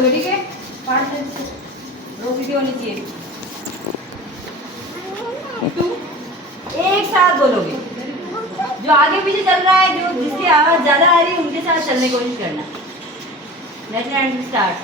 बोलोगे, ठीक है? पाठ रो सीधी होनी चाहिए। एक साथ बोलोगे। जो आगे पीछे चल रहा है, जो जिसकी आवाज ज्यादा आ रही है, उनके साथ चलने की कोशिश करना। Let's start.